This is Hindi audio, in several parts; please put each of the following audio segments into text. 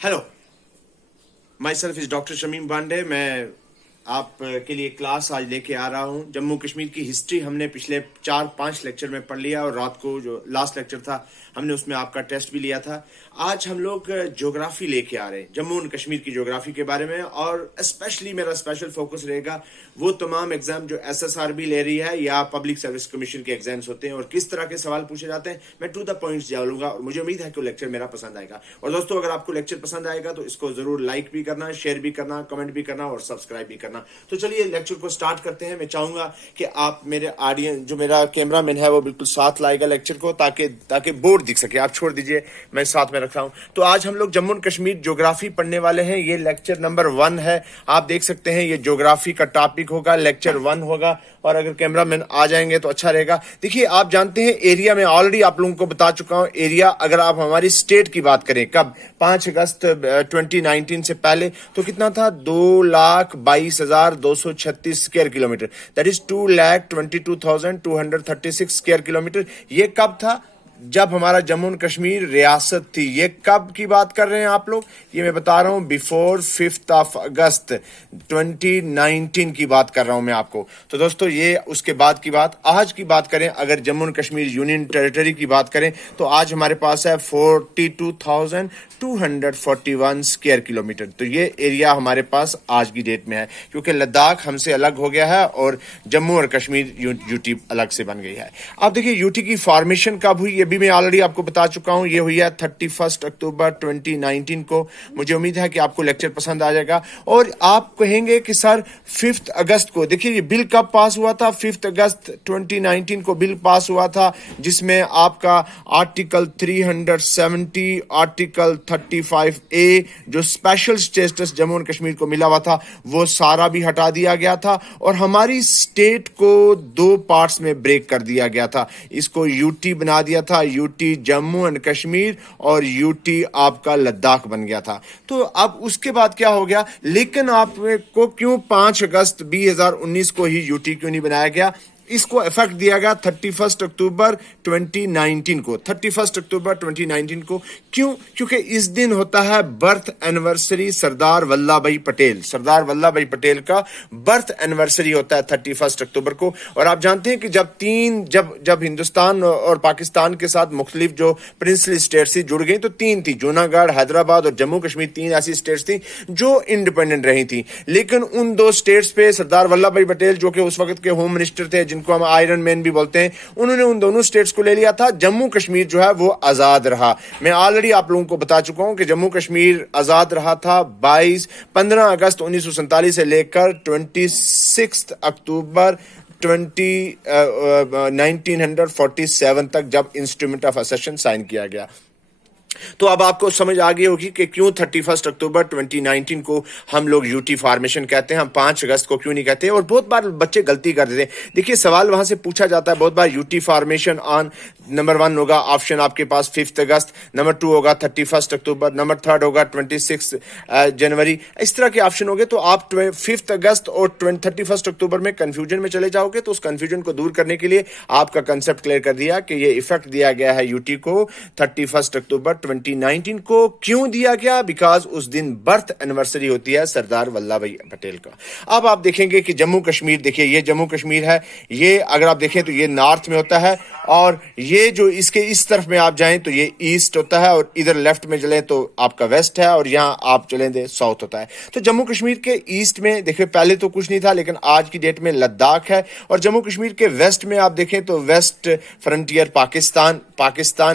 Hello, myself is doctor Shamim Pandey. मैं आप के लिए क्लास आज लेके आ रहा हूँ। जम्मू कश्मीर की हिस्ट्री हमने पिछले 4-5 लेक्चर में पढ़ लिया और रात को जो लास्ट लेक्चर था हमने उसमें आपका टेस्ट भी लिया था। आज हम लोग ज्योग्राफी लेके आ रहे हैं, जम्मू एंड कश्मीर की ज्योग्राफी के बारे में, और स्पेशली मेरा स्पेशल फोकस रहेगा वो तमाम एग्जाम जो SSRB ले रही है या पब्लिक सर्विस कमीशन के एग्जाम्स होते हैं और किस तरह के सवाल पूछे जाते हैं। मैं टू द पॉइंट्स जाऊंगा और मुझे उम्मीद है कि लेक्चर मेरा पसंद आएगा। और दोस्तों, अगर आपको लेक्चर पसंद आएगा तो इसको जरूर लाइक भी करना, शेयर भी करना, कमेंट भी करना और सब्सक्राइब भी करना। तो चलिए लेक्चर को स्टार्ट करते हैं। मैं चाहूंगा कि आप मेरे ऑडियंस, जो मेरा कैमरामैन है वो बिल्कुल साथ लाएगा लेक्चर को, ताकि बोर्ड दिख सके। आप छोड़ दीजिए, मैं साथ में रख रहा हूं। तो आज हम लोग जम्मू एंड कश्मीर ज्योग्राफी पढ़ने वाले हैं। ये लेक्चर नंबर 1 है। आप देख सकते हैं ये ज्योग्राफी का टॉपिक होगा, लेक्चर 1 होगा। और अगर कैमरामैन आ जाएंगे तो अच्छा रहेगा। देखिए, आप जानते हैं एरिया में ऑलरेडी आप लोगों को बता चुका हूं। एरिया अगर आप हमारी स्टेट की बात करें, कब 5 अगस्त 2019 से पहले, तो कितना था? 2,22,236 square kilometre. That is 2,22,236 square kilometre. ये कब था? जब हमारा जम्मू एंड कश्मीर रियासत थी। ये कब की बात कर रहे हैं आप लोग? ये मैं बता रहा हूं बिफोर 5 अगस्त 2019 की बात कर रहा हूं मैं आपको। तो दोस्तों, ये उसके बाद की बात। आज की बात करें, अगर Jammu and Kashmir union territory की बात करें तो आज हमारे पास है 42,241 स्क्वायर किलोमीटर। तो ये एरिया हमारे पास आज की डेट में है, क्योंकि लद्दाख हमसे अलग हो गया है और जम्मू और कश्मीर यूटी अलग से बन गई है। आप देखिए, यूटी की फॉर्मेशन कब हुई? भी मैं ऑलरेडी आपको बता चुका हूं। ये हुई है 31 अक्टूबर 2019 को। मुझे उम्मीद है कि आपको लेक्चर पसंद आ जाएगा। और आप कहेंगे कि सर 5 अगस्त को, देखिए ये बिल कब पास हुआ था? 5 अगस्त 2019 को बिल पास हुआ था, जिसमें आपका आर्टिकल 370, आर्टिकल 35A जो special status Jammu and Kashmir को मिला हुआ था, वो सारा भी हटा दिया गया था और हमारी स्टेट को 2 पार्ट्स में ब्रेक कर दिया गया था। इसको यूटी बना दिया था, यूटी जम्मू एंड कश्मीर, और यूटी आपका लद्दाख बन गया था। तो अब उसके बाद क्या हो गया? लेकिन आपको क्यों 5 अगस्त 2019 को ही यूटी क्यों नहीं बनाया गया? इसको इफेक्ट दिया गया 31 अक्टूबर 2019 को। 31 अक्टूबर 2019 को क्यों? क्योंकि इस दिन होता है बर्थ एनिवर्सरी सरदार वल्लभ भाई पटेल। सरदार वल्लभ भाई पटेल का बर्थ एनिवर्सरी होता है 31 अक्टूबर को। और आप जानते हैं कि जब हिंदुस्तान और पाकिस्तान के साथ मुख्तलिफ जो प्रिंसली स्टेट्स थी जुड़ गई, तो 3 थी, जूनागढ़, हैदराबाद और जम्मू कश्मीर। 3 ऐसी स्टेट्स थी जो इंडिपेंडेंट रही थी। लेकिन उन 2 स्टेट्स पे सरदार वल्लभ भाई पटेल, जो कि उस वक्त के होम मिनिस्टर थे, जिनको हम आयरन मैन भी बोलते हैं, उन्होंने उन दोनों स्टेट्स को ले लिया था। जम्मू कश्मीर जो है वो आजाद रहा। मैं ऑलरेडी आप लोगों को बता चुका हूं कि जम्मू कश्मीर आजाद रहा था 15 अगस्त 1947 से लेकर 26 अक्टूबर 1947 तक, जब इंस्ट्रूमेंट ऑफ असेशन साइन किया गया। तो अब आपको समझ आ गई होगी कि क्यों 31 अक्टूबर 2019 को हम लोग यूटी फॉर्मेशन कहते हैं, हम 5 अगस्त को क्यों नहीं कहते। और बहुत बार बच्चे गलती कर देते हैं। देखिए, सवाल वहां से पूछा जाता है बहुत बार, यूटी फॉर्मेशन ऑन, नंबर 1 होगा ऑप्शन आपके पास 5 अगस्त, नंबर 2 होगा 31 अक्टूबर, नंबर 3 होगा 26 जनवरी। इस तरह के ऑप्शन हो गए। तो आप 5 अगस्त और 31 अक्टूबर में कंफ्यूजन में चले जाओगे। तो उस कंफ्यूजन को दूर करने के लिए आपका कंसेप्ट क्लियर कर दिया कि ये इफेक्ट दिया गया है यूटी को 31 अक्टूबर 2019 को। क्यों दिया गया? बिकॉज उस दिन बर्थ एनिवर्सरी होती है सरदार वल्लभ भाई पटेल का। अब आप देखेंगे कि जम्मू कश्मीर, देखिए ये जम्मू कश्मीर है। ये अगर आप देखें तो ये नॉर्थ में होता है, और ये जो इसके इस तरफ में आप जाएं तो ये ईस्ट होता है, और इधर लेफ्ट में चलें तो आपका वेस्ट है, और यहां आप चलें तो साउथ होता है। तो जम्मू कश्मीर के ईस्ट में देखिए पहले तो कुछ नहीं था, लेकिन आज की डेट में लद्दाख है। और जम्मू कश्मीर के वेस्ट में आप देखें तो वेस्ट फ्रंटियर पाकिस्तान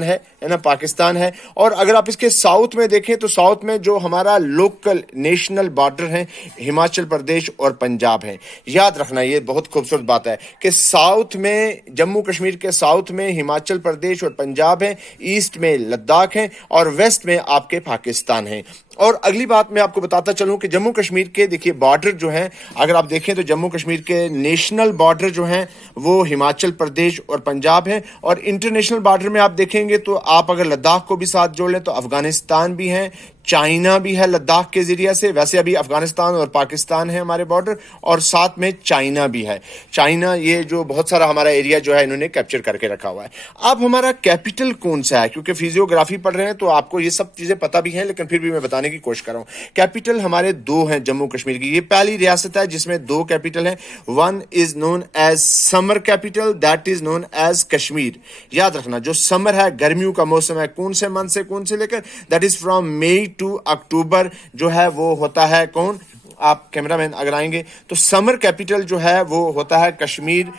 है ना, पाकिस्तान है। और अगर आप इसके साउथ में देखें तो साउथ में जो हमारा लोकल नेशनल बॉर्डर है, हिमाचल प्रदेश और पंजाब है। याद रखना, ये बहुत खूबसूरत बात है कि साउथ में, जम्मू कश्मीर के साउथ में हिमाचल प्रदेश और पंजाब है, ईस्ट में लद्दाख है, और वेस्ट में आपके पाकिस्तान है। और अगली बात मैं आपको बताता चलूं कि जम्मू कश्मीर के देखिए बॉर्डर जो हैं, अगर आप देखें तो जम्मू कश्मीर के नेशनल बॉर्डर जो हैं वो हिमाचल प्रदेश और पंजाब है। और इंटरनेशनल बॉर्डर में आप देखेंगे तो आप अगर लद्दाख को भी साथ जोड़ लें तो अफगानिस्तान भी है, चाइना भी है लद्दाख के जरिए से, वैसे अभी अफगानिस्तान और पाकिस्तान है हमारे बॉर्डर, और साथ में चाइना भी है। चाइना ये जो बहुत सारा हमारा एरिया जो है इन्होंने कैप्चर करके रखा हुआ है। अब हमारा कैपिटल कौन सा है, क्योंकि फिजियोग्राफी पढ़ रहे हैं तो आपको ये सब चीजें पता भी हैं, लेकिन फिर भी मैं बताने की कोशिश कर रहा हूं। कैपिटल हमारे दो हैं जम्मू कश्मीर की, ये पहली रियासत है जिसमें दो कैपिटल है। One is known as summer capital, that is known as Kashmir. याद रखना, जो समर है गर्मियों का मौसम है, कौन से मंथ से कौन से लेकर, that is from May to October जो है वो होता है कौन, आप कैमरामैन अगर आएंगे तो समर कैपिटल जो है वो होता है कश्मीर।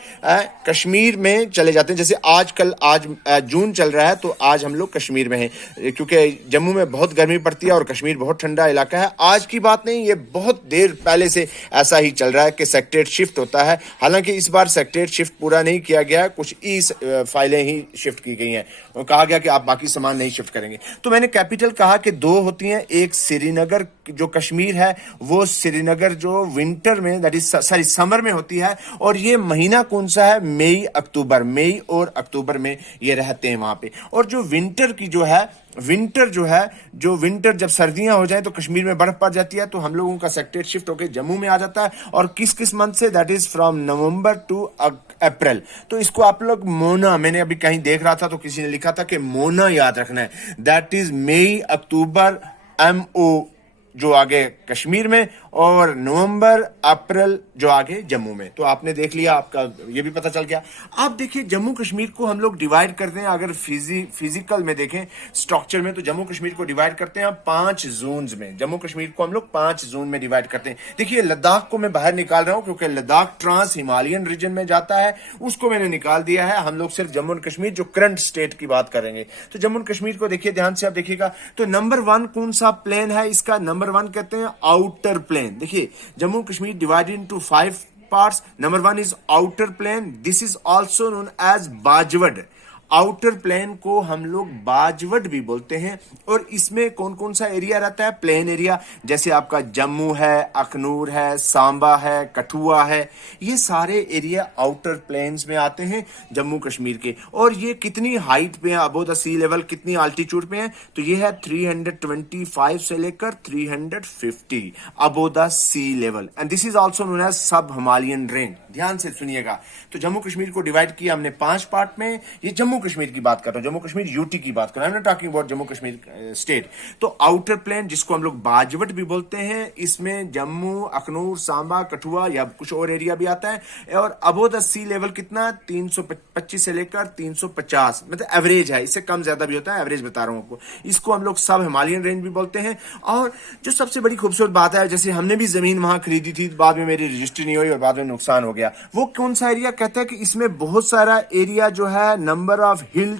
कश्मीर में चले जाते हैं, जैसे आज जून चल रहा है तो आज हम लोग कश्मीर में हैं, क्योंकि जम्मू में बहुत गर्मी पड़ती है और कश्मीर बहुत ठंडा इलाका है। आज की बात नहीं, ये बहुत देर पहले से ऐसा ही चल रहा है कि सेक्टरेट शिफ्ट होता है। हालांकि इस बार सेक्टरेट शिफ्ट पूरा नहीं किया गया, कुछ ई फाइलें ही शिफ्ट की गई हैं और कहा गया कि आप बाकी सामान नहीं शिफ्ट करेंगे। तो मैंने कैपिटल कहा कि दो होती हैं, एक श्रीनगर जो कश्मीर है वो श्रीनगर जो विंटर में दैट इज सॉरी समर में होती है, और ये महीना कौन सा है, मई अक्टूबर, मई और अक्टूबर में ये रहते हैं वहां पे। और जो विंटर की जो है विंटर जब सर्दियां हो जाए तो कश्मीर में बर्फ पड़ जाती है, तो हम लोगों का सेक्टरेट शिफ्ट होकर जम्मू में आ जाता है। और किस किस मंथ से, that is from November to April. तो इसको आप लोग मोना, मैंने अभी कहीं देख रहा था तो किसी ने लिखा था कि मोना याद रखना है, that is May October MO जो आगे कश्मीर में, और नवंबर अप्रैल जो आगे जम्मू में। तो आपने देख लिया, आपका ये भी पता चल गया। आप देखिए जम्मू कश्मीर को हम लोग डिवाइड करते हैं, अगर फिजिकल में देखें स्ट्रक्चर में, तो जम्मू कश्मीर को डिवाइड करते हैं 5 जोन्स में। जम्मू कश्मीर को हम लोग 5 जोन में डिवाइड करते हैं। देखिए लद्दाख को मैं बाहर निकाल रहा हूं क्योंकि लद्दाख ट्रांस हिमालयन रीजन में जाता है, उसको मैंने निकाल दिया है। हम लोग सिर्फ जम्मू एंड कश्मीर जो करंट स्टेट की बात करेंगे। तो जम्मू एंड कश्मीर को देखिए ध्यान से, आप देखिएगा तो नंबर 1 कौन सा प्लेन है इसका, नंबर 1 कहते हैं आउटर प्लेन। देखिए Jammu Kashmir divided into 5 parts. Number 1 is outer plain. This is also known as बाजवड़। आउटर प्लेन को हम लोग बाजवट भी बोलते हैं। और इसमें कौन कौन सा एरिया रहता है, प्लेन एरिया, जैसे आपका जम्मू है, अखनूर है, सांबा है, कठुआ है, ये सारे एरिया आउटर प्लेन्स में आते हैं जम्मू कश्मीर के। और ये कितनी हाइट पे है, अबोव द सी लेवल, कितनी अल्टीट्यूड पे है, तो ये है 325 से लेकर 350 above the sea level, and this is also known as sub Himalayan range. ध्यान से सुनिएगा, तो जम्मू कश्मीर को डिवाइड किया हमने 5 पार्ट में। ये जम्मू कश्मीर की बात कर रहा हूं, जम्मू कश्मीर यूटी की बात कर रहा हूं, I am not talking about Jammu Kashmir state. तो आउटर प्लेन जिसको हम लोग बाजवट भी बोलते हैं, इसमें जम्मू, अखनूर, सांबा, कठुआ या कुछ और एरिया भी आता है। और अबोव द सी लेवल कितना, 325 से लेकर 350, मतलब एवरेज है, इससे कम ज्यादा भी होता है, एवरेज बता रहा हूं आपको। इसको हम लोग सब हिमालयन रेंज भी बोलते हैं। और जो सबसे बड़ी खूबसूरत बात है, जैसे हमने भी जमीन वहां खरीदी थी, बाद में मेरी रजिस्ट्री नहीं हुई और बाद में नुकसान हो गया, वो कौन सा एरिया कहता है कि इसमें बहुत सारा एरिया जो है नंबर ऑफ हिल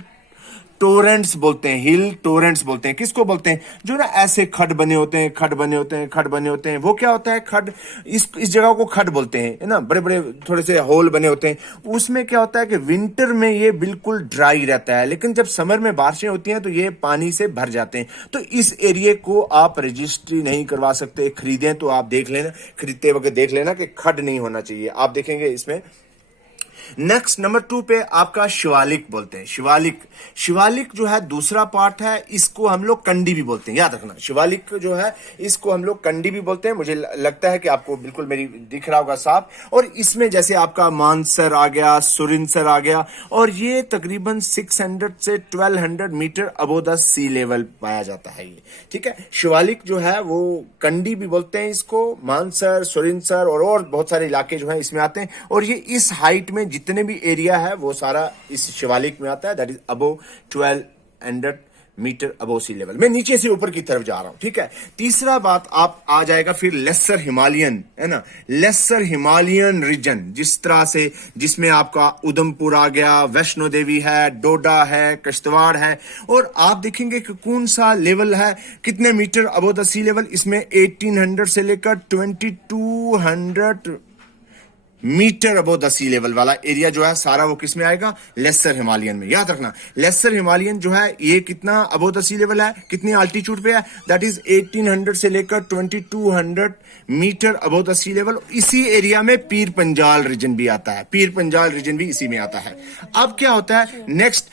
टोरेंट्स बोलते हैं, हिल टोरेंट्स बोलते हैं। किसको बोलते हैं, जो ना ऐसे खड बने होते हैं, खड बने होते हैं, खड बने होते हैं, वो क्या होता है खड, इस जगह को खड बोलते हैं, है ना, बड़े बड़े थोड़े से होल बने होते हैं। उसमें क्या होता है कि विंटर में ये बिल्कुल ड्राई रहता है, लेकिन जब समर में बारिशें होती हैं तो ये पानी से भर जाते हैं। तो इस एरिया को आप रजिस्ट्री नहीं करवा सकते, खरीदें तो आप देख लेना, खरीदते वक्त देख लेना कि खड नहीं होना चाहिए, आप देखेंगे इसमें। नेक्स्ट नंबर 2 पे आपका शिवालिक बोलते हैं। शिवालिक जो है दूसरा पार्ट है, इसको हम लोग कंडी भी बोलते हैं, याद रखना। शिवालिक जो है इसको हम लोग कंडी भी बोलते हैं। मुझे लगता है कि आपको बिल्कुल मेरी दिख रहा होगा साफ। और इसमें जैसे आपका मानसर आ गया, सुरिनसर आ गया, और ये तकरीबन 600 से 1200 metre above the sea level पाया जाता है ये, ठीक है। शिवालिक जो है वो कंडी भी बोलते हैं इसको, मानसर, सुरिनसर और बहुत सारे इलाके जो है इसमें आते हैं। और ये इस हाइट में जितने भी एरिया है वो सारा इस शिवालिक में आता है, that is above 1200 metre above sea level. मैं नीचे से ऊपर की तरफ जा रहा हूं, ठीक है। तीसरा बात आप आ जाएगा फिर लेसर हिमालयन, है ना, लेसर हिमालयन रीजन, जिस तरह से जिसमें आपका उधमपुर आ गया, वैष्णो देवी है, डोडा है, किश्तवाड़ है। और आप देखेंगे कि कौन सा लेवल है, कितने metre above the sea level, इसमें 1800 से लेकर 2200 metre above the sea level वाला एरिया जो है सारा वो किस में आएगा, लेसर हिमालयन में। याद रखना, लेसर हिमालयन जो है ये कितना अबोव द सी लेवल है, कितनी अल्टीट्यूड पे है, दैट इज 1800 से लेकर 2200 metre above the sea level. इसी एरिया में पीर पंजाल रीजन भी आता है, पीर पंजाल रीजन भी इसी में आता है। अब क्या होता है नेक्स्ट,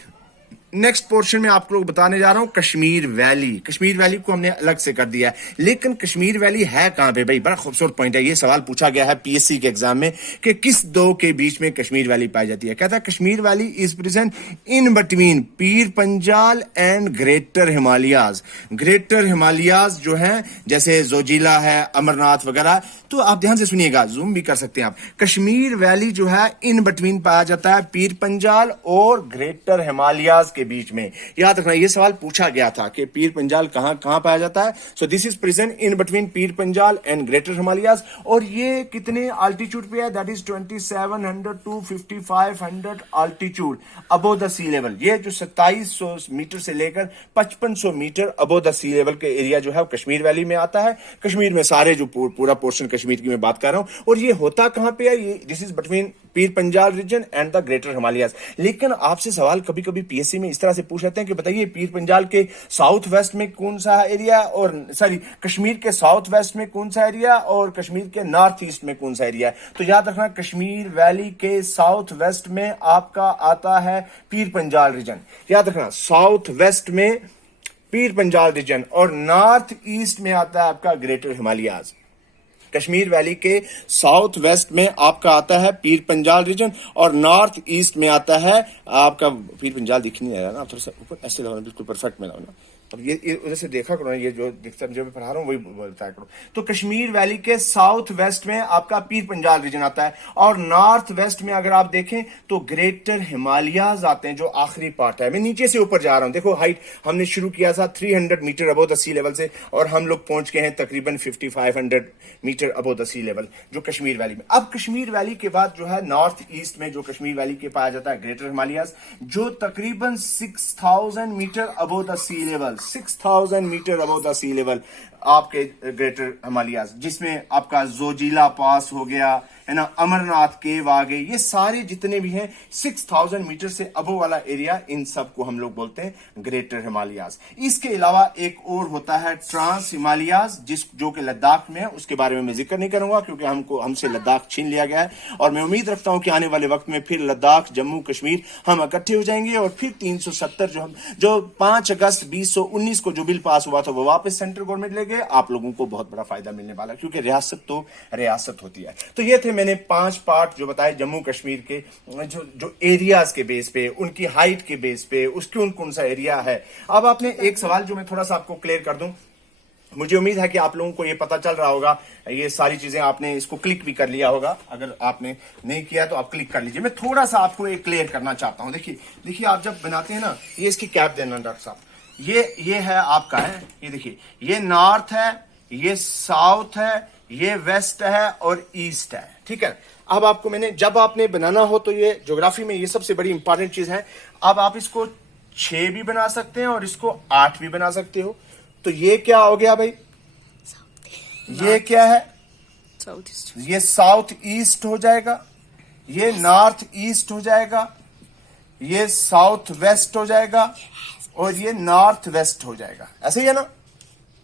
नेक्स्ट पोर्शन में आप लोग बताने जा रहा हूं कश्मीर वैली। कश्मीर वैली को हमने अलग से कर दिया है, लेकिन कश्मीर वैली है कहां पे भाई? बड़ा खूबसूरत पॉइंट है। ये सवाल पूछा गया है पीएससी के एग्जाम में कि किस दो के बीच में कश्मीर वैली पाई जाती है। कहता है Kashmir valley is present in between Pir Panjal and greater Himalayas. Greater Himalayas जो है जैसे जोजिला है, अमरनाथ वगैरह, तो आप ध्यान से सुनिएगा, जूम भी कर सकते हैं आप। कश्मीर वैली जो है इन बिटवीन पाया जाता है पीर पंजाल और ग्रेटर हिमालयाज के बीच में। याद रखना, ये सवाल पूछा गया था कि पीर पंजाल कहां कहां पाया जाता है। So this is present in between Pir Panjal and greater Himalayas. और ये कितने अल्टीट्यूड पे है? That is 2700 to 5500 altitude above the sea level. ये जो 2700 मीटर से लेकर 5500 metre above the sea level के एरिया जो है वो कश्मीर वैली में आता है। कश्मीर में सारे जो पूरा पोर्शन कश्मीर की मैं बात कर रहा हूं, और ये होता कहां पे है? ये this is between Pir Panjal region and the greater Himalayas. लेकिन आपसे सवाल कभी कभी पीएससी में इस तरह से पूछ लेते हैं कि बताइए पीर पंजाल के साउथ वेस्ट में कौन सा एरिया, और सॉरी कश्मीर के साउथ वेस्ट में कौन सा एरिया और कश्मीर के नॉर्थ ईस्ट में कौन सा एरिया है। तो याद रखना कश्मीर वैली के साउथ वेस्ट में आपका आता है पीर पंजाल रीजन। याद रखना साउथ वेस्ट में पीर पंजाल रीजन और नॉर्थ ईस्ट में आता है आपका ग्रेटर हिमालयाज। कश्मीर वैली के साउथ वेस्ट में आपका आता है पीर पंजाल रीजन और नॉर्थ ईस्ट में आता है आपका पीर पंजाल। दिख नहीं रहा ना, थोड़ा सा ऊपर ऐसे लगाना, बिल्कुल परफेक्ट में लगाना। अब ये उधर से देखा करो ना, ये जो दिखता जो मैं पढ़ा रहा हूँ वही बोलता करो। तो कश्मीर वैली के साउथ वेस्ट में आपका पीर पंजाल रीजन आता है, और नॉर्थ वेस्ट में अगर आप देखें तो ग्रेटर हिमालयाज आते हैं, जो आखिरी पार्ट है। मैं नीचे से ऊपर जा रहा हूं, देखो हाइट हमने शुरू किया था 300 metre above the sea level से, और हम लोग पहुंच गए हैं तकरीबन 5500 metre above the sea level जो कश्मीर वैली में। अब कश्मीर वैली के बाद जो है नॉर्थ ईस्ट में जो कश्मीर वैली के पाया जाता है ग्रेटर हिमालयाज, जो तकरीबन 6000 metre above the sea level, 6000 metre above the sea level आपके ग्रेटर हिमालयाज, जिसमें आपका जोजिला पास हो गया है ना, अमरनाथ केव आ गए, ये सारे जितने भी हैं 6000 मीटर से अबव वाला एरिया, इन सब को हम लोग बोलते हैं ग्रेटर हिमालयाज। इसके अलावा एक और होता है ट्रांस हिमालयाज, जो कि लद्दाख में है। उसके बारे में मैं जिक्र नहीं करूंगा क्योंकि हमसे लद्दाख छीन लिया गया है, और मैं उम्मीद रखता हूं कि आने वाले वक्त में फिर लद्दाख, जम्मू कश्मीर हम इकट्ठे हो जाएंगे, और फिर 370 जो 5 अगस्त 2019 को जो बिल पास हुआ था वो वापस सेंट्रल गवर्नमेंट ले गए। आप लोगों को बहुत बड़ा फायदा मिलने वाला, क्योंकि रियासत तो रियासत होती है। तो ये थे मैंने 5 पार्ट जो बताए जम्मू कश्मीर के, जो एरियाज के बेस पे, उनकी हाइट के बेस पे, उसके कौन सा एरिया है। अब आपने एक सवाल जो मैं थोड़ा सा आपको क्लियर कर दूं, मुझे उम्मीद है कि आप लोगों को ये पता चल रहा होगा, ये सारी चीजें आपने इसको क्लिक भी कर लिया होगा। अगर आपने नहीं किया तो आप क्लिक कर लीजिए। मैं थोड़ा सा आपको ये क्लियर करना चाहता हूं। देखिए आप जब बनाते हैं ना, ये इसकी कैप देना डॉक्टर साहब, ये है आपका है, ये देखिए ये नॉर्थ है, ये साउथ है, ये वेस्ट है और ईस्ट है, ठीक है। अब आपको मैंने जब आपने बनाना हो तो ये ज्योग्राफी में ये सबसे बड़ी इंपॉर्टेंट चीज है। अब आप इसको 6 भी बना सकते हैं और इसको 8 भी बना सकते हो। तो ये क्या हो गया भाई, ये क्या है, ये साउथ ईस्ट हो जाएगा, ये नॉर्थ ईस्ट हो जाएगा, ये साउथ वेस्ट हो जाएगा, और ये नॉर्थ वेस्ट हो जाएगा। ऐसे ही है ना।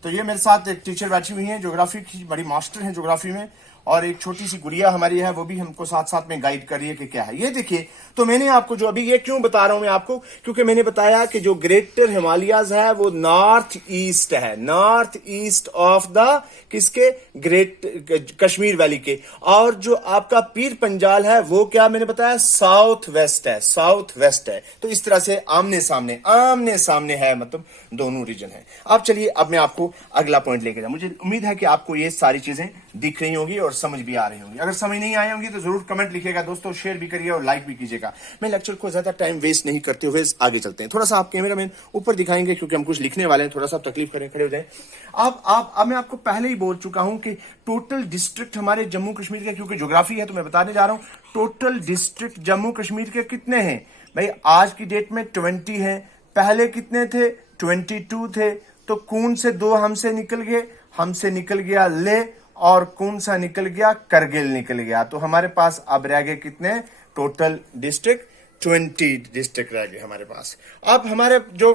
तो ये मेरे साथ एक टीचर बैठी हुई है, ज्योग्राफी की बड़ी मास्टर है ज्योग्राफी में, और एक छोटी सी गुड़िया हमारी है, वो भी हमको साथ साथ में गाइड कर रही है कि क्या है। ये देखिए, तो मैंने आपको जो अभी ये क्यों बता रहा हूं मैं आपको, क्योंकि मैंने बताया कि जो ग्रेटर हिमालयाज है वो नॉर्थ ईस्ट है, नॉर्थ ईस्ट ऑफ द किसके, ग्रेट कश्मीर वैली के। और जो आपका पीर पंजाल है वो क्या मैंने बताया, साउथ वेस्ट है, साउथ वेस्ट है। तो इस तरह से आमने सामने है, मतलब दोनों रीजन है। अब चलिए, अब मैं आपको अगला पॉइंट लेके जाऊं। मुझे उम्मीद है कि आपको ये सारी चीजें दिख रही होंगी और समझ भी आ रही होंगी। अगर समझ नहीं आई होंगी तो जरूर कमेंट लिखिएगा दोस्तों, शेयर भी करिए और लाइक भी कीजिएगा। मैं लेक्चर को ज्यादा टाइम वेस्ट नहीं करते हुए आगे चलते हैं। थोड़ा सा आप कैमरा मैन ऊपर दिखाएंगे क्योंकि हम कुछ लिखने वाले हैं, थोड़ा सा तकलीफ करें, खड़े हो जाए। अब मैं आपको पहले ही बोल चुका हूं कि टोटल डिस्ट्रिक्ट हमारे जम्मू कश्मीर के, क्योंकि ज्योग्राफी है तो मैं बताने जा रहा हूं, टोटल डिस्ट्रिक्ट जम्मू कश्मीर के कितने हैं भाई। आज की डेट में 20 हैं, पहले कितने थे, 22 थे। तो कौन से 2 हमसे निकल गए, हमसे निकल गया ले, और कौन सा निकल गया, करगिल निकल गया। तो हमारे पास अब रह गए कितने, टोटल डिस्ट्रिक्ट 20 डिस्ट्रिक्ट रह गए हमारे पास। अब हमारे जो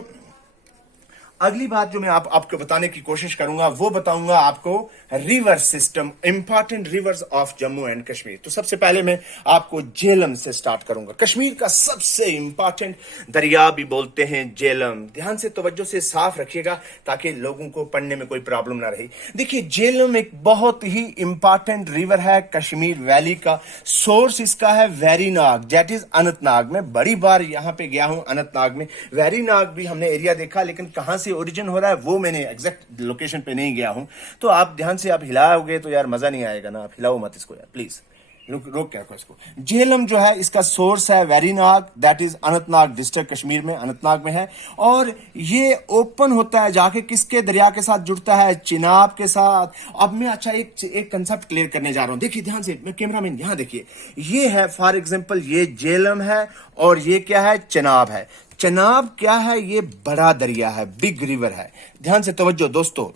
अगली बात जो मैं आपको बताने की कोशिश करूंगा वो बताऊंगा आपको river system, important rivers of Jammu and Kashmir. तो सबसे पहले मैं आपको झेलम से स्टार्ट करूंगा। कश्मीर का सबसे इंपॉर्टेंट दरिया भी बोलते हैं झेलम। ध्यान से तवज्जो से साफ रखिएगा ताकि लोगों को पढ़ने में कोई प्रॉब्लम ना रही। देखिए झेलम एक बहुत ही इंपॉर्टेंट रिवर है कश्मीर वैली का। सोर्स इसका है वेरीनाग, दैट इज अनंतनाग। मैं बड़ी बार यहां पे गया हूं अनंतनाग में। वेरीनाग भी हमने एरिया देखा, लेकिन कहां से ओरिजिन हो रहा है वो मैंने एग्जैक्ट लोकेशन पे नहीं गया हूं। तो आप ध्यान से आप हिलाओगे तो यार मजा नहीं आएगा ना, आप हिलाओ मत इसको यार प्लीज, रोक क्या रखो इसको। झेलम जो है इसका सोर्स है Verinag, that is Anantnag district Kashmir में, अनंतनाग में है। और ये ओपन होता है जाके किसके दरिया के साथ जुड़ता है, चिनाब के साथ। अब मैं अच्छा एक कंसेप्ट क्लियर करने जा रहा हूं। देखिए ध्यान से, मैं कैमरामैन यहां देखिए, ये है फॉर एग्जांपल ये झेलम है और ये क्या है, चिनाब है। चिनाब क्या है, ये बड़ा दरिया है, बिग रिवर है। ध्यान से तवज्जो दोस्तों,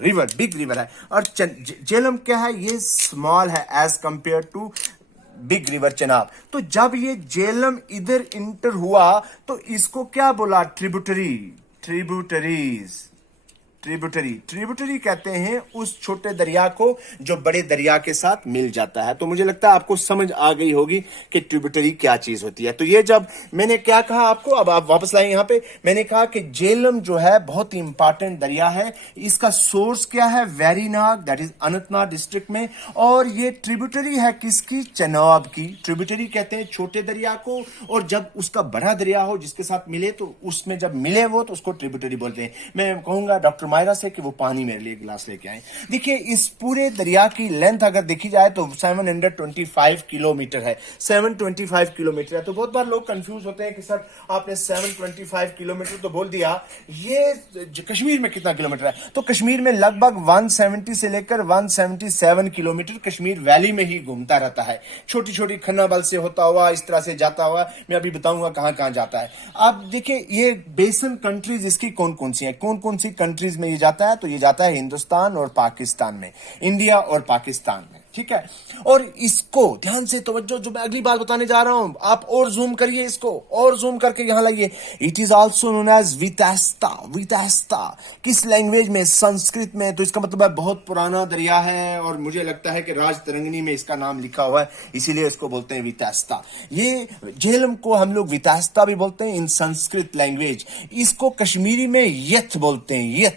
रिवर बिग रिवर है। और झेलम क्या है, ये स्मॉल है as compare to big river Chenab. तो जब ये झेलम इधर इंटर हुआ तो इसको क्या बोला, ट्रिब्यूटरी कहते हैं उस छोटे दरिया को जो बड़े दरिया के साथ मिल जाता है। तो मुझे लगता है आपको समझ आ गई होगी कि ट्रिब्यूटरी क्या चीज होती है। तो ये जब मैंने क्या कहा आपको, अब आप वापस लाएं यहां पे, मैंने कहा कि झेलम जो है बहुत ही इंपॉर्टेंट दरिया है। इसका सोर्स क्या है, Verinag, that is Anantnag district में। और ये ट्रिब्यूटरी है किसकी, चिनाब की। ट्रिब्यूटरी कहते हैं छोटे दरिया को, और जब उसका बड़ा दरिया हो जिसके साथ मिले तो उसमें जब मिले वो तो उसको ट्रिब्यूटरी बोलते हैं। मैं कहूंगा डॉक्टर मायरा से कि वो पानी मेरे लिए गिलास लेके आए। देखिए इस पूरे दरिया की लेंथ अगर देखी जाए तो 725 किलोमीटर है। 725 किलोमीटर है। तो बहुत बार लोग कंफ्यूज होते हैं कि सर आपने 725 किलोमीटर तो बोल दिया, ये कश्मीर में कितना किलोमीटर है। तो कश्मीर में लगभग 170 से लेकर 177 किलोमीटर कश्मीर वैली में ही घूमता रहता है। छोटी छोटी खन्ना बल से होता हुआ इस तरह से जाता हुआ, मैं अभी बताऊंगा कहां कहां जाता है। अब देखिए ये बेसन कंट्रीज इसकी कौन कौन सी हैं, कौन कौन सी कंट्रीज में ये जाता है। तो ये जाता है हिंदुस्तान और पाकिस्तान में, इंडिया और पाकिस्तान में, ठीक है। और इसको ध्यान से तवज्जो, जो मैं अगली बात बताने जा रहा हूं आप और जूम करिए, इसको और जूम करके यहां लाइए। It is also known as Vitasta. किस लैंग्वेज में, संस्कृत में। तो इसका मतलब है बहुत पुराना दरिया है, और मुझे लगता है कि राजतरंगिणी में इसका नाम लिखा हुआ है, इसीलिए इसको बोलते हैं वितास्ता। ये झेलम को हम लोग वितास्ता भी बोलते हैं इन संस्कृत लैंग्वेज। इसको कश्मीरी में यथ बोलते हैं,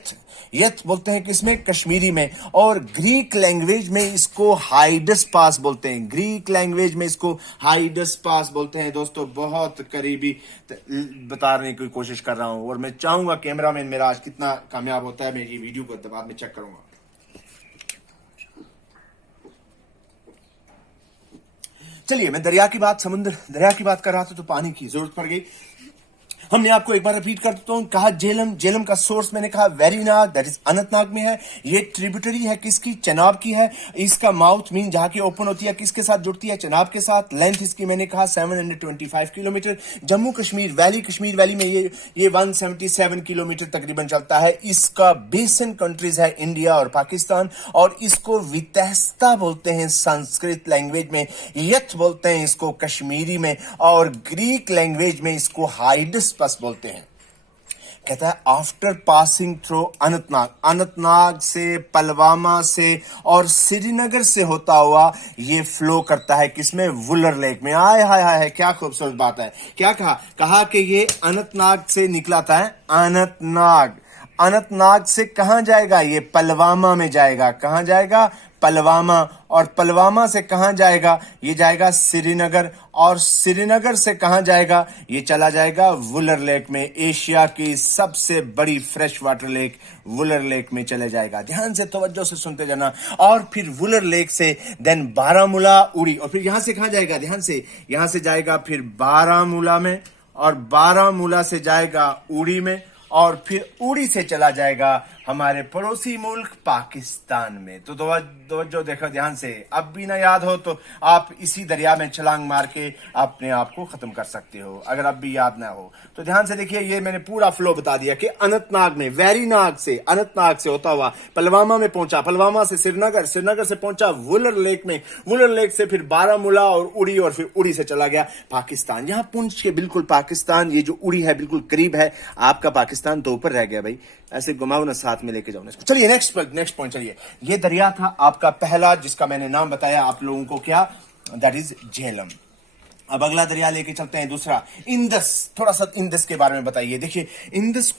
यथ बोलते हैं किसमें, कश्मीरी में। और ग्रीक लैंग्वेज में इसको हाइडस पास बोलते हैं, ग्रीक लैंग्वेज में इसको हाइडस पास बोलते हैं। दोस्तों बहुत करीबी बताने की कोशिश कर रहा हूं, और मैं चाहूंगा कैमरामैन मेरा आज कितना कामयाब होता है, मैं ये वीडियो को बाद में चेक करूंगा। चलिए, मैं दरिया की बात, समुद्र दरिया की बात कर रहा था तो पानी की जरूरत पड़ गई। हमने आपको एक बार रिपीट कर देता हूं, कहा झेलम का सोर्स मैंने कहा वेरीनाग, दैट इज अनंतनाग में है। ये ट्रिब्यूटरी है किसकी, चिनाब की है। इसका माउथ मीन जहां की ओपन होती है किसके साथ जुड़ती है, चिनाब के साथ। लेंथ इसकी मैंने कहा 725 किलोमीटर। जम्मू कश्मीर वैली में ये 177 किलोमीटर तकरीबन चलता है। इसका बेसन कंट्रीज है इंडिया और पाकिस्तान। और इसको वितहस्ता बोलते हैं संस्कृत लैंग्वेज में, यथ बोलते हैं इसको कश्मीरी में, और ग्रीक लैंग्वेज में इसको हाइडस बोलते हैं। कहता है आफ्टर पासिंग थ्रू अनंतनाग से, पलवामा से और श्रीनगर से होता हुआ ये फ्लो करता है किसमें, वुलर लेक में। आय हाय हाय, क्या खूबसूरत बात है। क्या कहा कि ये अनंतनाग से निकला था, अनंतनाग से कहां जाएगा, ये पलवामा में जाएगा। कहां जाएगा, पलवामा। और पलवामा से कहां जाएगा, ये जाएगा श्रीनगर। और श्रीनगर से कहां जाएगा, ये चला जाएगा वुलर लेक में। एशिया की सबसे बड़ी fresh water lake Wular lake में चले जाएगा। ध्यान से तवज्जो से सुनते जाना। और फिर वुलर लेक से देन बारामूला, उड़ी। और फिर यहां से कहां जाएगा, ध्यान से, यहां से जाएगा फिर बारामूला में, और बारामूला से जाएगा उड़ी में, और फिर उड़ी से चला जाएगा हमारे पड़ोसी मुल्क पाकिस्तान में। तो जो देखो ध्यान से, अब भी ना याद हो तो आप इसी दरिया में छलांग मार के अपने आप को खत्म कर सकते हो, अगर अब भी याद ना हो तो। ध्यान से देखिए, ये मैंने पूरा फ्लो बता दिया कि अनंतनाग में, अनंतनाग से होता हुआ पुलवामा में पहुंचा, पुलवामा से श्रीनगर, श्रीनगर से पहुंचा वुलर लेक में, वुलर लेक से फिर बारामूला और उड़ी, और फिर उड़ी से चला गया पाकिस्तान। यहां पुंछ के बिल्कुल पाकिस्तान, ये जो उड़ी है बिल्कुल करीब है आपका पाकिस्तान, तो ऊपर रह गया भाई। ऐसे घुमाओ ना, साथ में लेके जाओ ना इसको। चलिए नेक्स्ट पॉइंट। चलिए, ये दरिया था आपका पहला जिसका मैंने नाम बताया आप लोगों को, क्या, दैट इज झेलम। अब अगला दरिया लेके चलते हैं, दूसरा इंदस। थोड़ा सा इंदस के बारे में बताइए। देखिए, इंदस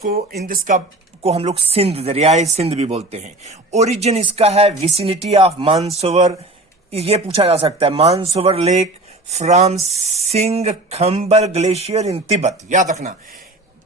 को हम लोग सिंध, दरियाए सिंध भी बोलते हैं। ओरिजिन इसका है विसिनिटी ऑफ मानसरोवर, ये पूछा जा सकता है, Mansarovar lake from Singh Khambal glacier in Tibet. याद रखना,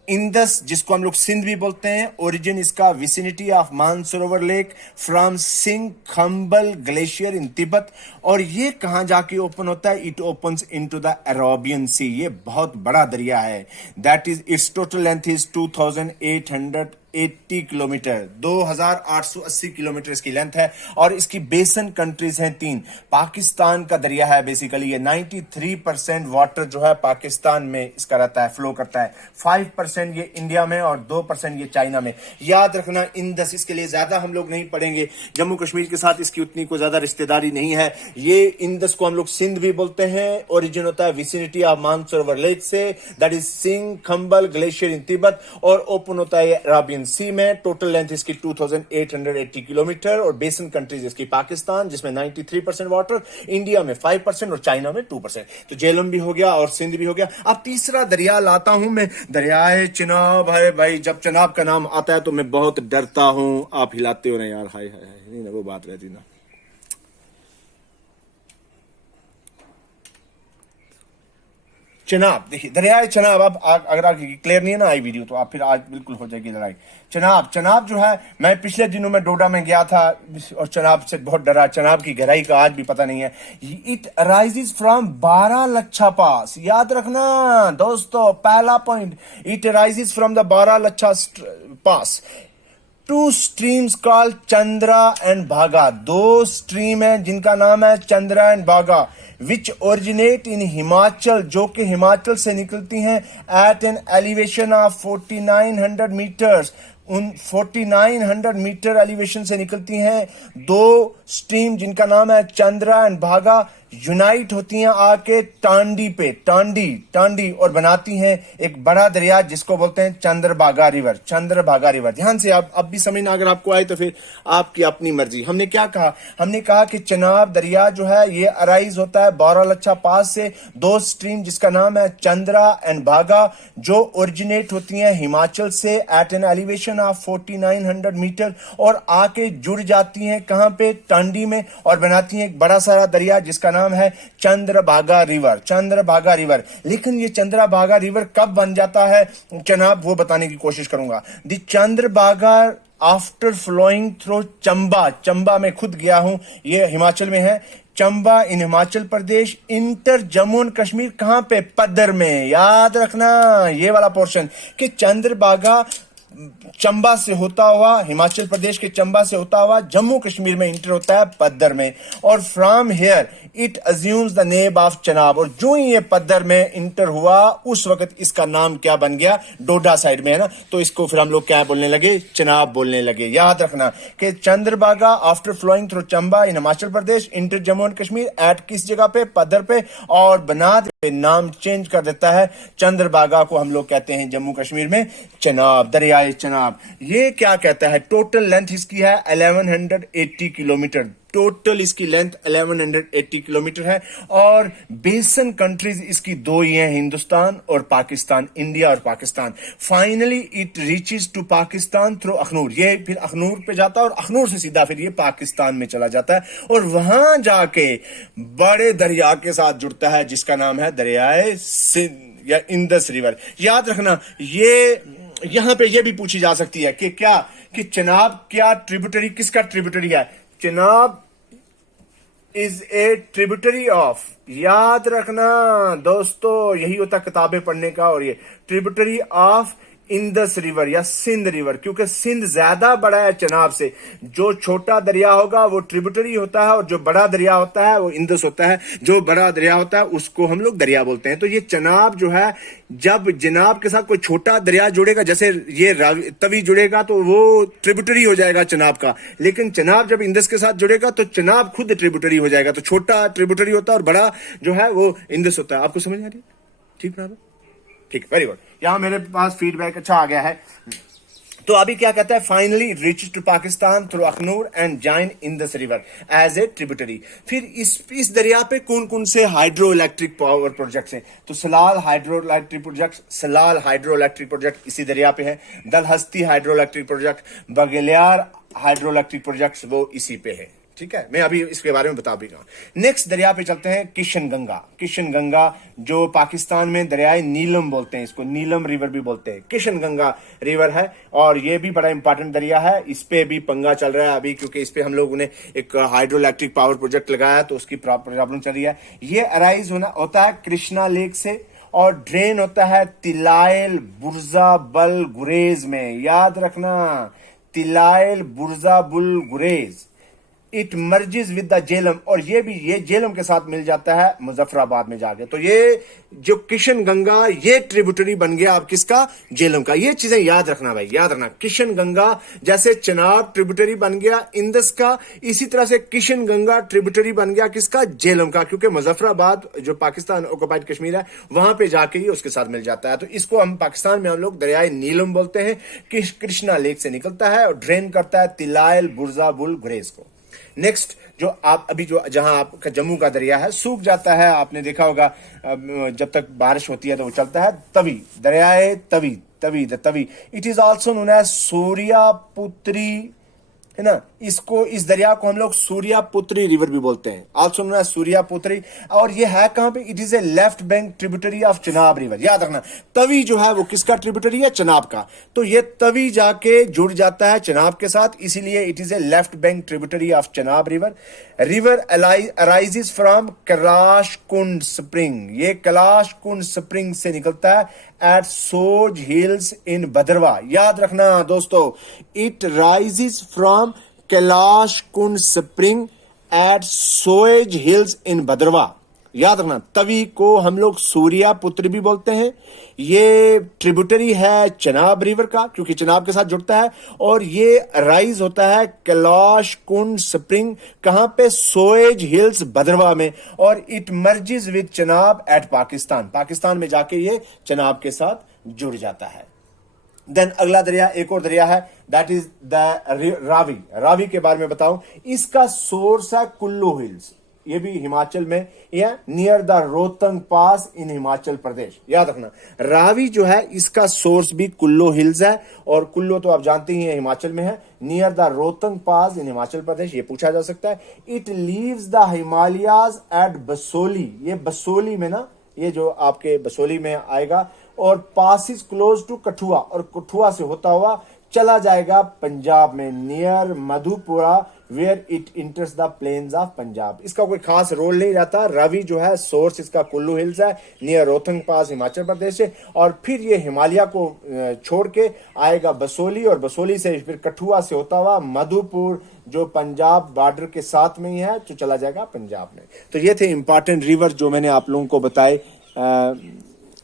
इंदस जिसको हम लोग सिंध भी बोलते हैं, ओरिजिन इसका vicinity of Mansarovar lake from Singh Khambal glacier in Tibet. और ये कहां जाके ओपन होता है? It opens into the Arabian sea. ये बहुत बड़ा दरिया है। That is, its total length is 2880 kilometre, 2880 kilometre इसकी लेंथ है। और इसकी बेसन कंट्रीज हैं 3। पाकिस्तान का दरिया है बेसिकली ये। 93% वाटर जो है पाकिस्तान में इसका रहता है, फ्लो करता है। 5% ये इंडिया में और 2% ये चाइना में। याद रखना, इंदस, इसके लिए ज्यादा हम लोग नहीं पढ़ेंगे, जम्मू कश्मीर के साथ इसकी उतनी को ज्यादा रिश्तेदारी नहीं है। ये इंदस को हम लोग सिंध भी बोलते हैं। ओरिजिन होता है विसिनिटी ऑफ मानसरोवर लेक से, that is Singh Khambal glacier in Tibet. और ओपन होता है अरेबियन सी में। टोटल लेंथ इसकी 2880 किलोमीटर। और बेसन कंट्रीज इसकी पाकिस्तान जिसमें 93% वाटर, इंडिया में 5% और चाइना में 2%। तो झेलम भी हो गया और सिंध भी हो गया। अब तीसरा दरिया लाता हूं मैं, दरियाए चिनाब है भाई। जब चिनाब का नाम आता है तो मैं बहुत डरता हूं। आप हिलाते हो ना यार, हाय हाय हाय, नहीं ना वो बात रहती ना। चिनाब, देखिए दरियाए चिनाब। अब अगर आपकी क्लियर नहीं है ना आई वीडियो, तो आप फिर आज बिल्कुल हो जाएगी लड़ाई। चिनाब जो है, मैं पिछले दिनों में डोडा में गया था और चिनाब से बहुत डरा। चिनाब की गहराई का आज भी पता नहीं है। It arises from Baralacha pass. याद रखना दोस्तों, पहला point, it arises from the Baralacha pass. 2 streams called Chandra and Bhaga. 2 stream है जिनका नाम है चंद्रा एंड भागा, विच ओरिजिनेट इन हिमाचल, जो कि हिमाचल से निकलती हैं at an elevation of 4900 metres. उन 4900 मीटर एलिवेशन से निकलती हैं 2 स्ट्रीम जिनका नाम है चंद्रा एंड भागा। यूनाइट होती हैं आके टांडी पे, टांडी और बनाती हैं एक बड़ा दरिया जिसको बोलते हैं चंद्रभागा रिवर। ध्यान से आप अब भी समझना, अगर आपको आए तो फिर आपकी अपनी मर्जी। हमने क्या कहा? हमने कहा कि चिनाब दरिया जो है ये अराइज होता है बारालच्छा पास से। 2 स्ट्रीम जिसका नाम है चंद्रा एंड भागा, जो ओरिजिनेट होती हैं हिमाचल से at an elevation of 4900 metre, और आके जुड़ जाती हैं कहां पे? टांडी में, और बनाती हैं एक बड़ा सारा दरिया जिसका नाम है चंद्रभागा रिवर। लेकिन ये चंद्रभागा रिवर कब बन जाता है जनाब, वो बताने की कोशिश करूंगा। The Chandrabhaga after flowing through Chamba में खुद गया हूं, ये हिमाचल में है। Chamba in Himachal Pradesh, enter Jammu and Kashmir कहां पे? पद्दर में। याद रखना ये वाला पोर्शन कि चंद्रभागा चंबा से होता हुआ, हिमाचल प्रदेश के चंबा से होता हुआ जम्मू कश्मीर में इंटर होता है पद्दर में। और from here it assumes the name of Chenab. और जो ही ये पद्दर में इंटर हुआ उस वक्त इसका नाम क्या बन गया? डोडा साइड में है ना, तो इसको फिर हम लोग क्या बोलने लगे? चनाब बोलने लगे। याद रखना कि Chandrabhaga after flowing through Chamba in Himachal Pradesh, enter Jammu and Kashmir, at किस जगह पे? पद्दर पे। और बना नाम चेंज कर देता है, चंद्रभागा को हम लोग कहते हैं जम्मू कश्मीर में चनाब, दरियाए चनाब। ये क्या कहता है? टोटल लेंथ इसकी है 1180 किलोमीटर। टोटल इसकी लेंथ 1180 किलोमीटर है। और बेसन कंट्रीज इसकी 2 ही हैं, हिंदुस्तान और पाकिस्तान, इंडिया और Pakistan. Finally it reaches to Pakistan through Akhnoor. ये फिर अखनूर पे जाता है और अखनूर से सीधा फिर ये पाकिस्तान में चला जाता है और वहां जाके बड़े दरिया के साथ जुड़ता है जिसका नाम है दरियाए सिंध या इंदस रिवर। याद रखना, ये यहां पे ये भी पूछी जा सकती है कि क्या, कि चनाब क्या ट्रिब्यूटरी, किसका ट्रिब्यूटरी है? Chenab is a tributary of, याद रखना दोस्तों, यही होता किताबें पढ़ने का, और ये ट्रिब्यूटरी ऑफ इंदस रिवर या सिंध रिवर, क्योंकि सिंध ज्यादा बड़ा है चनाब से। जो छोटा दरिया होगा वो ट्रिब्यूटरी होता है और जो बड़ा दरिया होता है वो इंदस होता है। जो बड़ा दरिया होता है उसको हम लोग दरिया बोलते हैं। तो ये चनाब जो है, जब जनाब के साथ कोई छोटा दरिया जुड़ेगा, जैसे ये तवी जुड़ेगा तो वो ट्रिब्यूटरी हो जाएगा चनाब का, लेकिन चनाब जब इंदस के साथ जुड़ेगा तो चनाब खुद ट्रिब्यूटरी हो जाएगा। तो छोटा ट्रिब्यूटरी होता है और बड़ा जो है वो इंदस होता है। आपको समझ आ रही है? ठीक बराबर, ठीक, वेरी गुड। यहां मेरे पास फीडबैक अच्छा आ गया है। तो अभी क्या कहता है, finally reach to Pakistan through Akhnoor and join Indus river as a tributary. फिर इस दरिया पे कौन कौन से हाइड्रो इलेक्ट्रिक पावर प्रोजेक्ट्स हैं? तो सलाल हाइड्रो इलेक्ट्रिक प्रोजेक्ट इसी दरिया पे है। Dulhasti hydro electric project, Baglihar hydro electric project वो इसी पे है। ठीक है, मैं अभी इसके बारे में बता भी रहा हूं। नेक्स्ट दरिया पे चलते हैं, किशन गंगा जो पाकिस्तान में दरियाए नीलम बोलते हैं, इसको नीलम रिवर भी बोलते हैं। किशन गंगा रिवर है और ये भी बड़ा इंपॉर्टेंट दरिया है। इस पे भी पंगा चल रहा है अभी, क्योंकि इस पे हम लोगों ने एक हाइड्रो इलेक्ट्रिक पावर प्रोजेक्ट लगाया तो उसकी प्रॉब्लम चल रही है। ये अराइज होता है कृष्णा लेक से और ड्रेन होता है तिलायल बुर्जा बल गुरेज में। याद रखना, तिलायल बुर्जा bull Gurez. It merges with the Jhelum, और ये जेलम के साथ मिल जाता है मुजफ्फराबाद में जाके। तो ये जो किशन गंगा, ये ट्रिब्यूटरी बन गया अब किसका? जेलम का। ये चीजें याद रखना भाई, याद रखना। किशन गंगा जैसे चनाब ट्रिब्यूटरी बन गया इंदस का, इसी तरह से किशन गंगा ट्रिब्यूटरी बन गया किसका? जेलम का, क्योंकि मुजफ्फराबाद जो पाकिस्तान ऑक्युपाइड कश्मीर है वहां पे जाके ही उसके साथ मिल जाता है। तो इसको हम पाकिस्तान में हम लोग दरियाए नीलम बोलते हैं। कृष्णा लेक से निकलता है और ड्रेन करता है तिलायल बुर्जा बुल गुरेज को। नेक्स्ट जो आप अभी जो जहां आपका जम्मू का दरिया है सूख जाता है, आपने देखा होगा जब तक बारिश होती है तो वो चलता है तवी, दरियाए Tawi. It is also known as Suryaputri, है ना। इस दरिया को हम लोग सूर्यापुत्री रिवर भी बोलते हैं, ऑल्सो नोन एज सूर्यापुत्री। और ये है कहां पे? It is a left bank tributary of Chenab river. याद रखना, तवी जो है वो किसका ट्रिब्यूटरी है? चनाब का। तो ये तवी जाके जुड़ जाता है चनाब के साथ, इसीलिए it is a left bank tributary of Chenab river. River arises from Kailash Kund spring. ये कैलाश कुंड स्प्रिंग से निकलता है eight shows hills in Bhadarwah. याद रखना दोस्तों, it rises from Kailash Kund spring at Seoj hills in Bhadarwah. याद रखना, तवी को हम लोग सूर्यापुत्री भी बोलते हैं। ये ट्रिब्यूटरी है चनाब रिवर का, क्योंकि चनाब के साथ जुड़ता है। और ये राइज होता है कैलाश कुंड स्प्रिंग, कहां पे? सोएज हिल्स भद्रवा में। और it merges with Chenab at Pakistan में जाके ये चनाब के साथ जुड़ जाता है। देन अगला दरिया, एक और दरिया है, दैट इज द रावी के बारे में बताऊं। इसका सोर्स है कुल्लू हिल्स, ये भी हिमाचल में, या near the Rohtang pass in Himachal प्रदेश। याद रखना, रावी जो है इसका सोर्स भी कुल्लू हिल्स है, और कुल्लू तो आप जानते ही हैं हिमाचल में है, near the Rohtang pass in Himachal Pradesh. ये पूछा जा सकता है। It leaves the Himalayas at Basohli. ये बसोली में ना, ये जो आपके बसोली में आएगा, और पासिस क्लोज टू कठुआ, और कठुआ से होता हुआ चला जाएगा पंजाब में, near Madhupura, where it enters the plains of Punjab. इसका कोई खास रोल नहीं रहता। रावी जो है सोर्स इसका कुल्लू हिल्स है, नियर रोहतंग पास हिमाचल प्रदेश से, और फिर ये हिमालय को छोड़ के आएगा बसोली, और बसोली से फिर कठुआ से होता हुआ मधुपुर जो पंजाब बॉर्डर के साथ में ही है, जो चला जाएगा पंजाब में। तो ये थे इंपॉर्टेंट रिवर जो मैंने आप लोगों को बताए,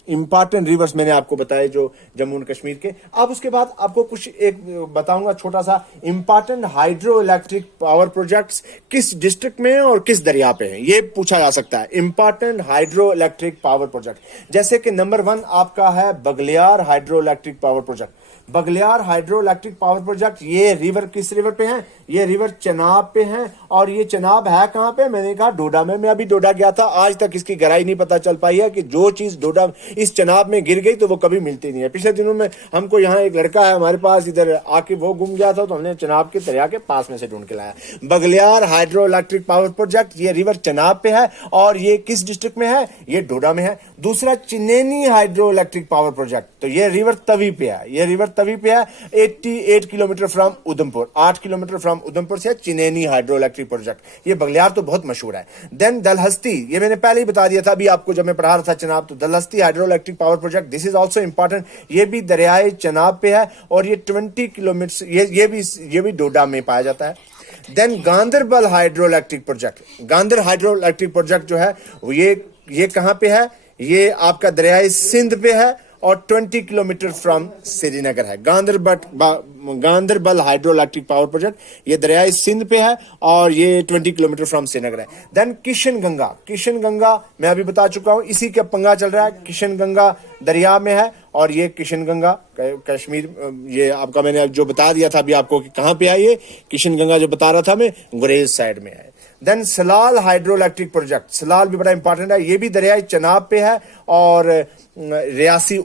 इंपॉर्टेंट रिवर्स मैंने आपको बताए जो जम्मू एंड कश्मीर के। अब उसके बाद आपको कुछ एक बताऊंगा छोटा सा, important hydro electric power projects किस डिस्ट्रिक्ट में और किस दरिया पे हैं, ये पूछा जा सकता है। Important hydro electric power project, जैसे कि नंबर 1 आपका है Baglihar hydro electric power project. Baglihar hydro electric power project, ये रिवर किस रिवर पे है? ये रिवर चनाब पे है। और ये चनाब है कहां पे? मैंने कहा डोडा में। मैं अभी डोडा गया था, आज तक इसकी गहराई नहीं पता चल पाई है कि जो चीज डोडा इस चनाब में गिर गई तो वो कभी मिलती नहीं है। पिछले दिनों में हमको यहाँ एक लड़का है हमारे पास, इधर आके वो गुम गया था, तो हमने चनाब के दरिया के पास में से ढूंढ के लाया। Baglihar hydro electric power project, ये रिवर चनाब पे है, और ये किस डिस्ट्रिक्ट में है? ये डोडा में है। दूसरा चिनेनी हाइड्रो इलेक्ट्रिक पावर प्रोजेक्ट, तो ये रिवर तवी पे है। ये रिवर तवी पे है। 88 kilometre from Udhampur, 8 kilometre from Udhampur से चिनेनी हाइड्रो इलेक्ट्रिक प्रोजेक्ट। ये बगलियार तो बहुत मशहूर है। देन दलहस्ती, ये मैंने पहले ही बता दिया था अभी आपको जब मैं पढ़ा रहा था चनाब, तो Dulhasti hydro electric power project, this is also important. ये भी दरियाए चनाब पे है और ये 20 किलोमीटर, ये भी डोडा में पाया जाता है। Then Ganderbal hydro electric project, Gandhar hydro electric project जो है ये कहां पे है? ये आपका दरियाए सिंध पे है और 20 किलोमीटर फ्रॉम श्रीनगर है। Ganderbal hydro electric power project, ये दरियाए सिंध पे है और ये 20 किलोमीटर फ्रॉम श्रीनगर है। देन किशन गंगा मैं अभी बता चुका हूं, इसी का पंगा चल रहा है। किशन गंगा दरिया में है और ये किशन गंगा कश्मीर, ये आपका मैंने जो बता दिया था अभी आपको कि कहां पे है। ये किशन गंगा जो बता रहा था मैं, गुरेज साइड में है। Then Salal hydro electric project, Salal भी बड़ा इंपॉर्टेंट है। ये भी दरियाई चनाब पे है और रियासी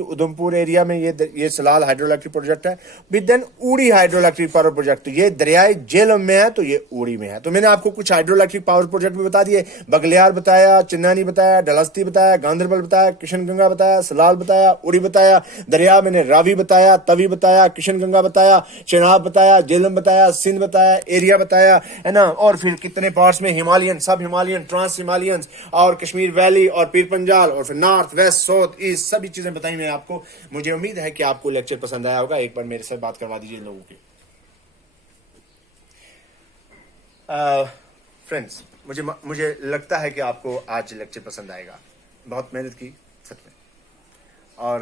उधमपुर एरिया में ये सलाल हाइड्रो इलेक्ट्रिक प्रोजेक्ट है। भी देन उड़ी हाइड्रो इलेक्ट्रिक पावर प्रोजेक्ट, तो ये दरियाई जेलम में है, तो ये उड़ी में है। तो मैंने आपको कुछ हाइड्रो इलेक्ट्रिक पावर प्रोजेक्ट भी बता दिए। बगलियार बताया, चिन्नानी बताया, डलहस्ती बताया, गांधरबल बताया, किशन गंगा बताया, सलाल बताया, उड़ी बताया। दरिया मैंने रावी बताया, तवी बताया, किशन गंगा बताया, चनाब बताया, जेलम बताया, सिंध बताया, एरिया बताया, है ना। और फिर कितने पार्ट्स में, हिमालयन, सब हिमालयन, ट्रांस हिमालयन और कश्मीर वैली और पीर पंजाल और फिर नॉर्थ वेस्ट साउथ ईस्ट, सभी चीजें बताई मैंने आपको। मुझे उम्मीद है कि आपको लेक्चर पसंद आया होगा। एक बार मेरे से बात करवा दीजिए लोगों की। फ्रेंड्स, मुझे लगता है कि आपको आज लेक्चर पसंद आएगा। बहुत मेहनत की सच में, और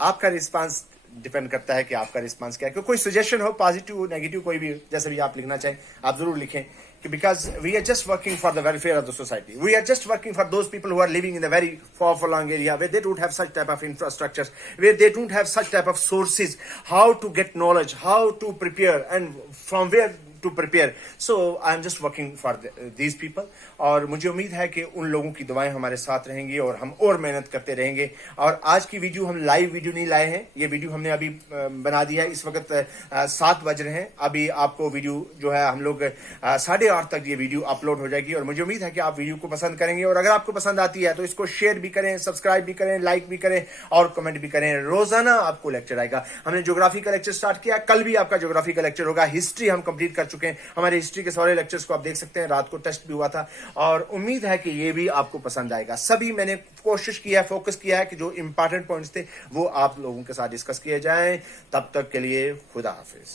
आपका रिस्पांस डिपेंड करता है कि आपका रिस्पांस क्या है। कोई सजेशन हो, पॉजिटिव नेगेटिव, कोई भी जैसे भी आप लिखना चाहें आप जरूर लिखें, because we are just working for the welfare of the society. We are just working for those people who are living in a very far-flung area where they don't have such type of infrastructures, where they don't have such type of sources, how to get knowledge, how to prepare, and from where to prepare. So I am just working for these people. और मुझे उम्मीद है कि उन लोगों की दुआएं हमारे साथ रहेंगी और हम और मेहनत करते रहेंगे। और आज की वीडियो हम लाइव वीडियो नहीं लाए हैं, ये वीडियो हमने अभी बना दिया है। इस वक्त 7 बज रहे हैं। अभी आपको वीडियो जो है हम लोग 8:30 तक ये वीडियो अपलोड हो जाएगी और मुझे उम्मीद है कि आप वीडियो को पसंद करेंगे। और अगर आपको पसंद आती है तो इसको शेयर भी करें, सब्सक्राइब भी करें, लाइक भी करें और कमेंट भी करें। रोजाना आपको लेक्चर आएगा। हमने ज्योग्राफी का लेक्चर स्टार्ट किया, कल भी आपका ज्योग्राफी का लेक्चर होगा। हिस्ट्री हम कंप्लीट कर चुके हैं, हमारे हिस्ट्री के सारे लेक्चर्स को आप देख सकते हैं। रात को टेस्ट भी हुआ था और उम्मीद है कि ये भी आपको पसंद आएगा। सभी मैंने कोशिश किया है, फोकस किया है कि जो इंपॉर्टेंट पॉइंट्स थे वो आप लोगों के साथ डिस्कस किए जाएं। तब तक के लिए खुदा हाफिज।